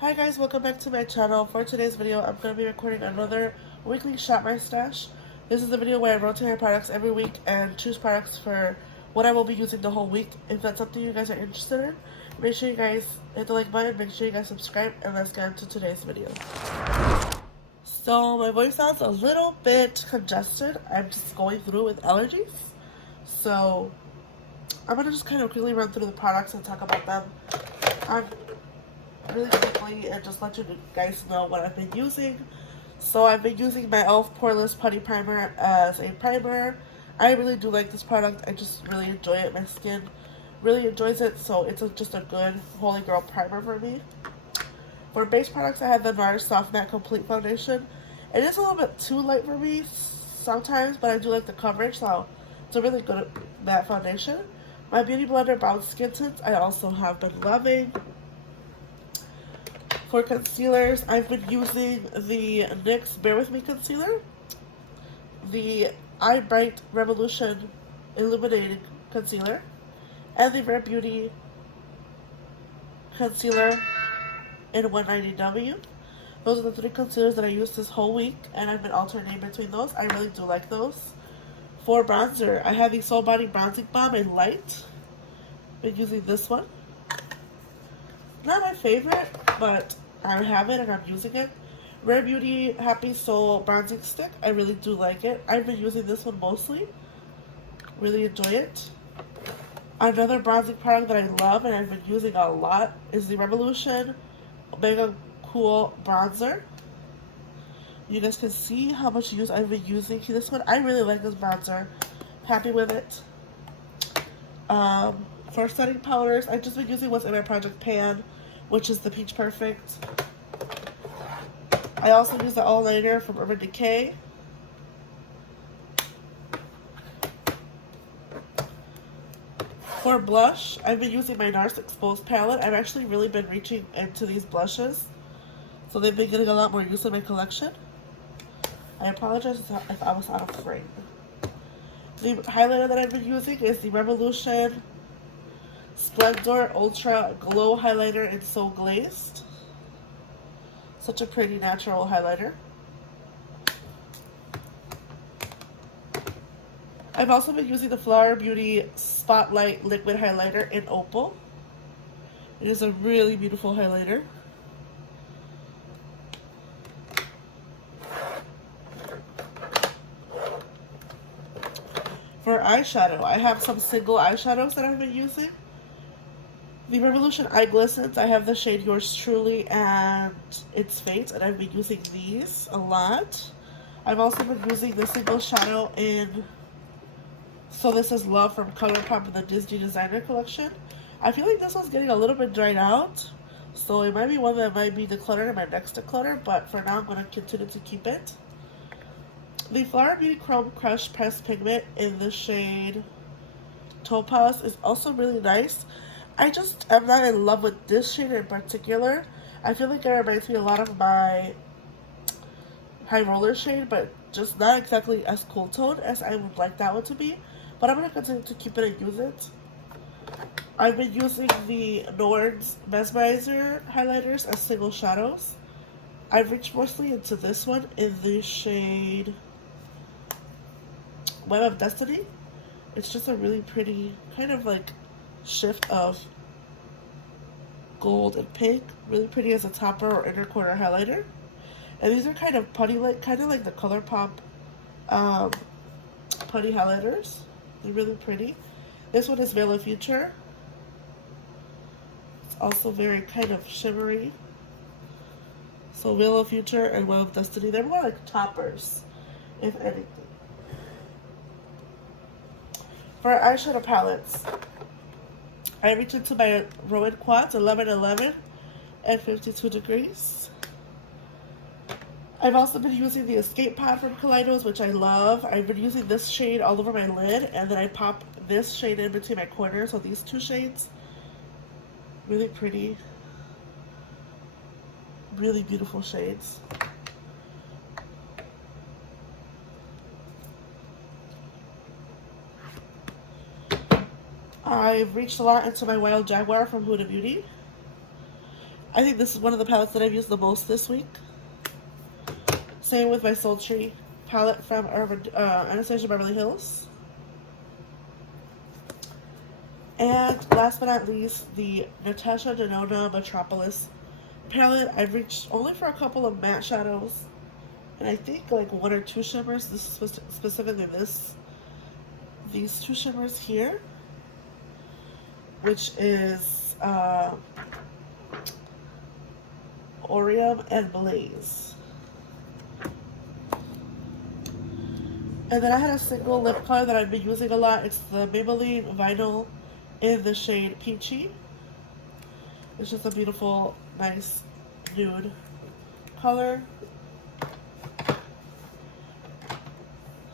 Hi guys, welcome back to my channel. For today's video, I'm going to be recording another weekly Shop My Stash. This is a video where I rotate my products every week and choose products for what I will be using the whole week. If that's something you guys are interested in, make sure you guys hit the like button, make sure you guys subscribe, and let's get into today's video. So my voice sounds a little bit congested. I'm just going through with allergies. So I'm going to just kind of quickly run through the products and talk about them. Really quickly and just let you guys know what I've been using. So I've been using my e.l.f. Poreless Putty Primer as a primer. I really do like this product. I just really enjoy it. My skin really enjoys it, so it's just a good Holy Grail primer for me. For base products, I have the NARS Soft Matte Complete Foundation. It is a little bit too light for me sometimes, but I do like the coverage, so it's a really good matte foundation. My Beauty Blender Brown Skin Tints I also have been loving. For concealers, I've been using the NYX Bear With Me Concealer, the Eye Bright Revolution Illuminating Concealer, and the Rare Beauty Concealer in 190W. Those are the three concealers that I used this whole week, and I've been alternating between those. I really do like those. For bronzer, I have the Soul Body Bronzing Balm in Light. Been using this one. Not my favorite, but I have it and I'm using it. Rare Beauty Happy Soul Bronzing Stick. I really do like it. I've been using this one mostly. Really enjoy it. Another bronzing product that I love and I've been using a lot is the Revolution Mega Cool Bronzer. You guys can see how much use I've been using this one. I really like this bronzer. Happy with it. For setting powders, I've just been using what's in my project pan, which is the Peach Perfect. I also use the all-nighter from Urban Decay. For blush, I've been using my NARS Exposed palette. I've actually really been reaching into these blushes, so they've been getting a lot more use in my collection. I apologize if I was out of frame. The highlighter that I've been using is the Revolution Splendor Ultra Glow Highlighter in So Glazed. Such a pretty natural highlighter. I've also been using the Flower Beauty Spotlight Liquid Highlighter in Opal. It is a really beautiful highlighter. For eyeshadow, I have some single eyeshadows that I've been using. The Revolution Eye Glistens, I have the shade Yours Truly and It's Fate, and I've been using these a lot. I've also been using the single shadow in So This Is Love from ColourPop in the Disney Designer Collection. I feel like this one's getting a little bit dried out, so it might be one that might be decluttered in my next declutter, but for now I'm going to continue to keep it. The Flower Beauty Chrome Crush Pressed Pigment in the shade Topaz is also really nice. I just am not in love with this shade in particular. I feel like it reminds me a lot of my High Roller shade, but just not exactly as cool toned as I would like that one to be. But I'm going to continue to keep it and use it. I've been using the NORD's Mesmerizer highlighters as single shadows. I've reached mostly into this one in the shade Web of Destiny. It's just a really pretty kind of like shift of gold and pink. Really pretty as a topper or inner corner highlighter. And these are kind of putty like, kind of like the ColourPop putty highlighters. They're really pretty. This one is Veil of Future. It's also very kind of shimmery. So Veil of Future and Web of Destiny, they're more like toppers, if anything. For eyeshadow palettes, I reached into my Rowan Quads 1111 and 52 Degrees. I've also been using the Escape Pod from Kaleidos, which I love. I've been using this shade all over my lid, and then I pop this shade in between my corners. So these two shades, really pretty, really beautiful shades. I've reached a lot into my Wild Jaguar from Huda Beauty. I think this is one of the palettes that I've used the most this week. Same with my Sultry palette from Anastasia Beverly Hills. And last but not least, the Natasha Denona Metropolis palette. I've reached only for a couple of matte shadows, and I think like 1 or 2 shimmers. This is specifically these 2 shimmers here, which is Orium and Blaze. And then I had a single lip color that I've been using a lot. It's the Maybelline Vinyl in the shade Peachy. It's just a beautiful, nice nude color.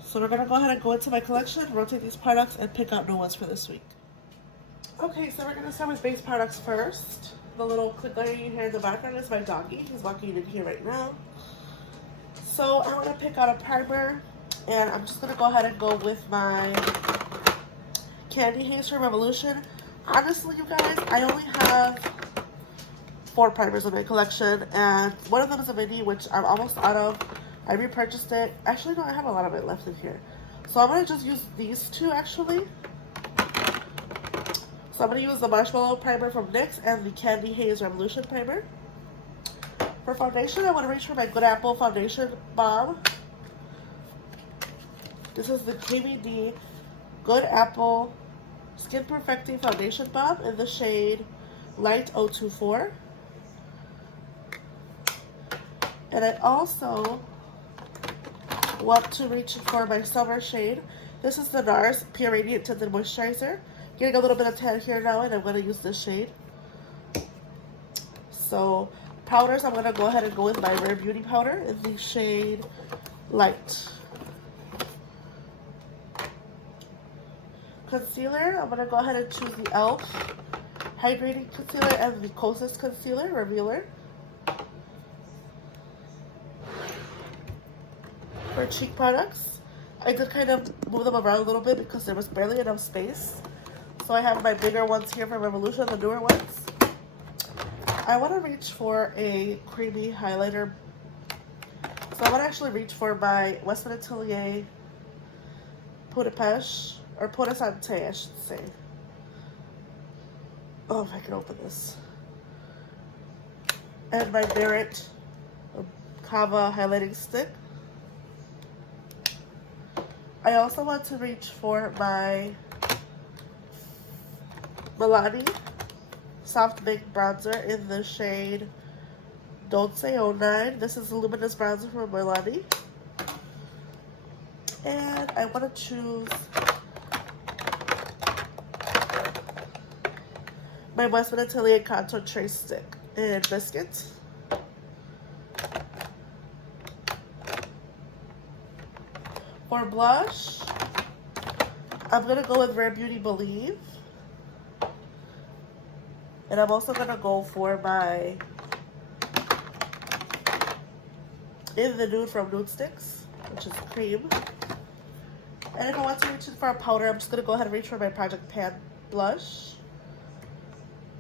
So we're gonna go ahead and go into my collection, rotate these products, and pick out new ones for this week. Okay, so we're gonna start with base products first. The little clip that you hear in the background is my doggy. He's walking in here right now. So I want to pick out a primer, and I'm just gonna go ahead and go with my Candy Haze from Revolution. Honestly, you guys, I only have 4 primers in my collection, and one of them is a mini, which I'm almost out of. I repurchased it. Actually, no, I have a lot of it left in here. So I'm gonna just use these 2 actually. So I'm going to use the Marshmallow Primer from NYX and the Candy Haze Revolution Primer. For foundation, I want to reach for my Good Apple Foundation Balm. This is the KVD Good Apple Skin Perfecting Foundation Balm in the shade Light 024. And I also want to reach for my summer shade. This is the NARS Pure Radiant Tinted Moisturizer. Getting a little bit of tan here now, and I'm going to use this shade. So, powders, I'm going to go ahead and go with my Rare Beauty powder in the shade Light. Concealer, I'm going to go ahead and choose the e.l.f. Hydrating Concealer and the Kosas Concealer Revealer. For cheek products, I did kind of move them around a little bit because there was barely enough space. So I have my bigger ones here from Revolution, the newer ones. I want to reach for a creamy highlighter. So I want to actually reach for my Westman Atelier Peau de Pêche, or Peau de Santé, I should say. Oh, if I can open this. And my Merit Kava highlighting stick. I also want to reach for my Milani Soft Baked Bronzer in the shade Don't Say 09. This is a luminous bronzer from Milani. And I want to choose my Westman Atelier Contour Trace Stick in Biscuit. For blush, I'm going to go with Rare Beauty Believe. And I'm also going to go for my In the Nude from Nude Sticks, which is cream. And if I want to reach in for a powder, I'm just going to go ahead and reach for my Project Pan blush.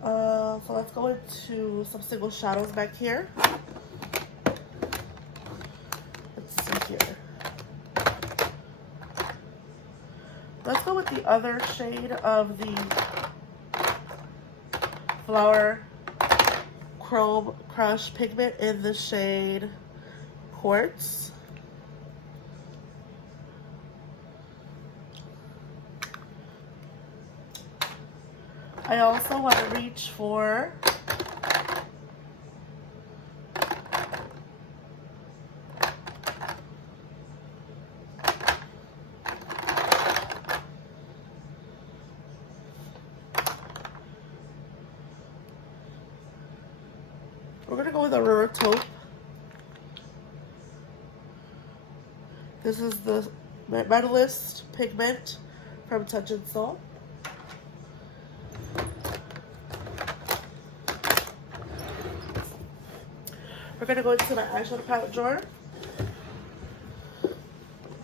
So let's go into some single shadows back here. Let's see here. Let's go with the other shade of the Flower Chrome Crush pigment in the shade Quartz. I also want to reach for we're going to go with Aurora Taupe. This is the Medalist pigment from Touch and Soul. We're going to go into my eyeshadow palette drawer.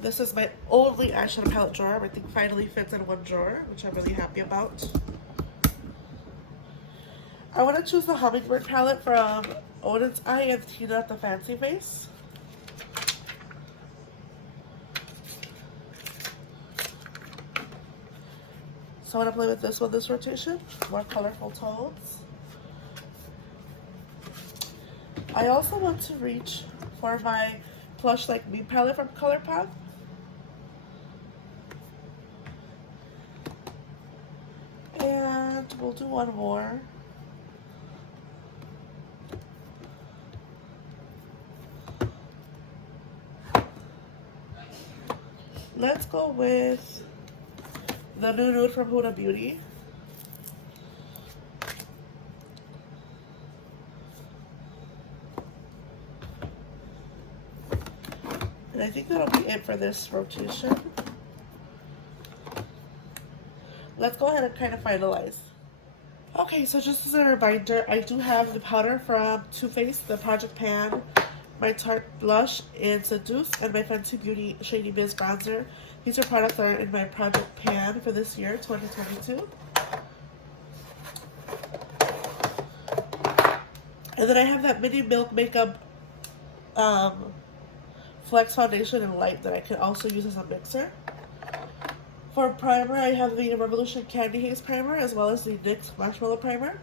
This is my only eyeshadow palette drawer. Everything finally fits in one drawer, which I'm really happy about. I want to choose the Hummingbird palette from Odin's Eye and Tina at the Fancy Face. So I want to play with this one this rotation, more colorful tones. I also want to reach for my Plush Like Me palette from ColourPop. And we'll do one more. Let's go with the new nude from Huda Beauty. And I think that'll be it for this rotation. Let's go ahead and kind of finalize. Okay, so just as a reminder, I do have the powder from Too Faced, the Project Pan, my Tarte Blush in Seduce, and my Fenty Beauty Shady Biz Bronzer. These are products that are in my Project Pan for this year, 2022. And then I have that Mini Milk Makeup Flex Foundation in Light that I can also use as a mixer. For primer, I have the Revolution Candy Haze Primer as well as the NYX Marshmallow Primer.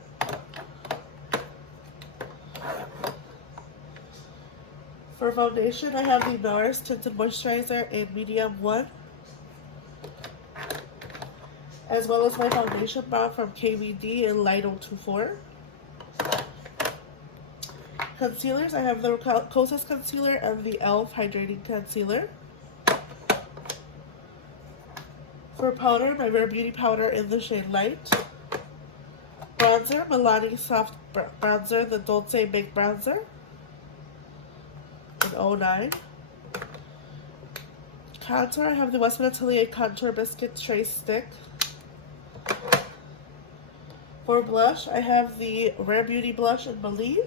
For foundation, I have the NARS Tinted Moisturizer in Medium 1. As well as my foundation balm from KVD in Light 024. Concealers, I have the Kosas Concealer and the e.l.f. Hydrating Concealer. For powder, my Rare Beauty powder in the shade Light. Bronzer, Milani Soft Bronzer, the Dolce Baked Bronzer in 09. Contour, I have the Westman Atelier Contour Biscuit Trace Stick. For blush, I have the Rare Beauty blush in Believe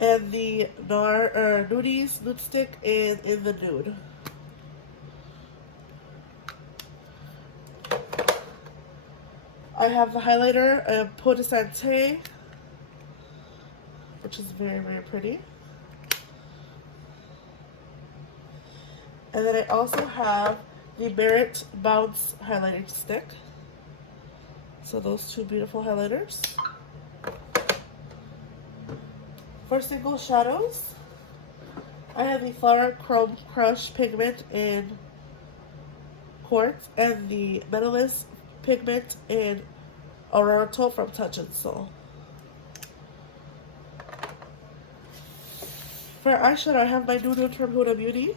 and the Nudies Nude Stick in the Nude. I have the highlighter Peau de Santé, which is very, very pretty. And then I also have the Merit Bounce Highlighting Stick. So those two beautiful highlighters. For single shadows, I have the Flower Chrome Crush Pigment in Quartz and the Metalist Pigment in Aurora Taupe from Touch and Soul. For eyeshadow, I have my new nude from Huda Beauty.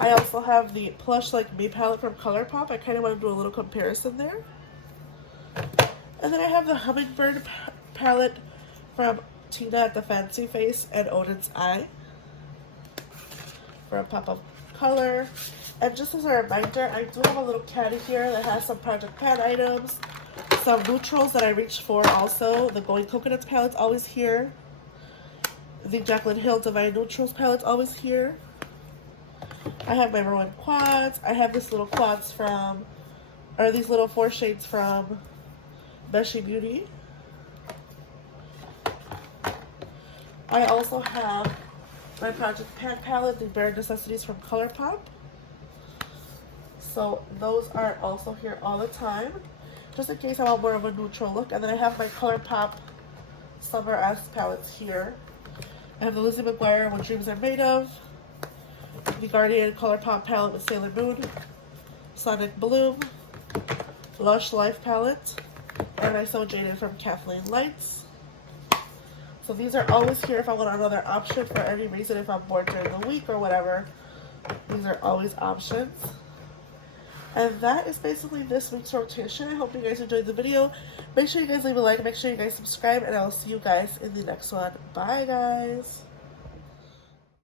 I also have the Plush Like Me palette from ColourPop. I kind of want to do a little comparison there. And then I have the Hummingbird palette from Tina at the Fancy Face and Odin's Eye for a pop of color. And just as a reminder, I do have a little caddy here that has some Project Pan items, some neutrals that I reached for also. The Going Coconuts palette's always here. The Jaclyn Hill Divine Neutrals palette's always here. I have my Rowan quads. I have this little quads from, or these little 4 shades from Beshi Beauty. I also have my Project Pan palette, the Bare Necessities from ColourPop. So those are also here all the time, just in case I want more of a neutral look. And then I have my ColourPop Summer S palettes here. I have the Lizzie McGuire What Dreams Are Made Of, the Guardian ColourPop palette with Sailor Moon, Sonic Bloom, Lush Life palette, and I So Jaded from Kathleen Lights. So these are always here if I want another option for any reason, if I'm bored during the week or whatever. These are always options. And that is basically this week's rotation. I hope you guys enjoyed the video. Make sure you guys leave a like, make sure you guys subscribe, and I will see you guys in the next one. Bye, guys.